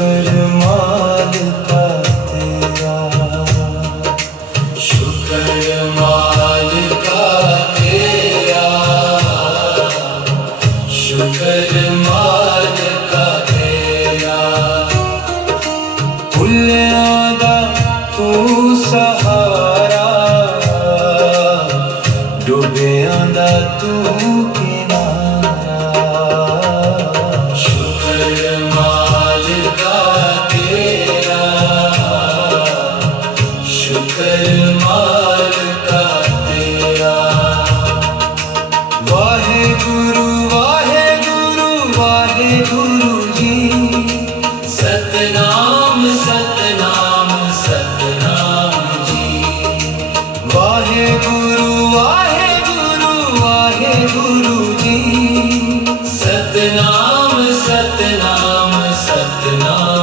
शुक्र मालिका तेरा, शुक्र मालिका तेरा, शुक्र मालिका तेरा। भुल्लियां दा तू सहारा, डुबियां दा तू किनारा। शुक्र मालिका तेरा, शुक्र मालिका तेरा। वाहेगुरु वाहेगुरु वाहेगुरु जी, सतनाम सतनाम सतनाम जी। वाहेगुरु वाहेगुरु वाहेगुरु जी, सतनाम सतनाम सतनाम